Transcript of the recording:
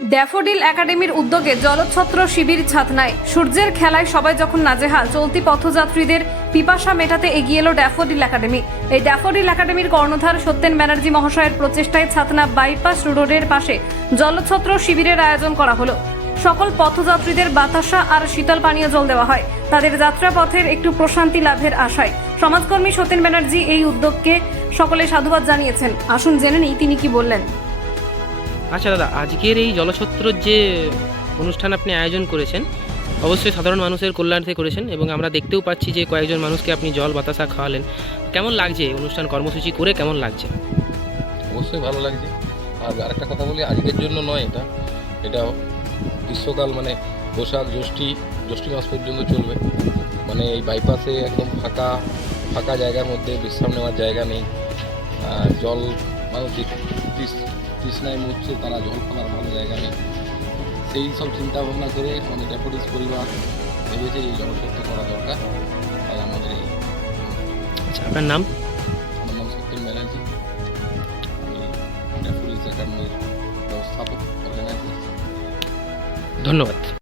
Daffodil একাডেমির উদ্যোগে জলছত্র শিবির ছাতনায়। সূর্যের খেলায় সবাই যখন নাজেহাল, চলতি পথযাত্রীদের পিপাসা মেটাতে এগিয়ে এলো ড্যাফোডিল একাডেমি। এই ড্যাফোডিল একাডেমির কর্ণধার সত্যেন ব্যানার্জি মহাশয়ের প্রচেষ্টায় ছাতনা বাইপাস রোডের পাশে জলছত্র শিবিরের আয়োজন করা হলো। সকল পথযাত্রীদের বাতাসা আর শীতল পানীয় জল দেওয়া হয়, তাদের যাত্রাপথের একটু প্রশান্তি লাভের আশায়। সমাজকর্মী সত্যেন ব্যানার্জি এই উদ্যোগকে সকলে সাধুবাদ জানিয়েছেন। আসুন জেনে নিই তিনি কি বললেন। আচ্ছা দাদা, আজকের এই জলছত্রর যে অনুষ্ঠান আপনি আয়োজন করেছেন, অবশ্যই সাধারণ মানুষের কল্যাণে করেছেন এবং আমরা দেখতেও পাচ্ছি যে কয়েকজন মানুষকে আপনি জল বাতাসা খাওয়ালেন। কেমন লাগছে এই অনুষ্ঠান কর্মসূচি করে, কেমন লাগছে? অবশ্যই ভালো লাগছে। আর আরেকটা কথা বলি, আজকের জন্য নয়, এটা গ্রীষ্মকাল, মানে বৈশাখ জ্যৈষ্ঠ মাস পর্যন্ত চলবে। মানে এই বাইপাসে একদম ফাঁকা জায়গার মধ্যে বিশ্রাম নেওয়ার জায়গা নেই, জল মানুষ তৃষ্ণায় মরছে, তারা জল খাওয়ার ভালো জায়গা নেই। সেই সব চিন্তা ভাবনা করে আমাদের ড্যাফোডিলস পরিবার ভেবেছে এই জলসত্য করা দরকার। তাই আমাদের এই আচ্ছা, আপনার নাম? আমার নাম সত্যেন ব্যানার্জি, আমি ড্যাফোডিলস একাডেমির ব্যবস্থাপক, অর্গানাইজার। ধন্যবাদ।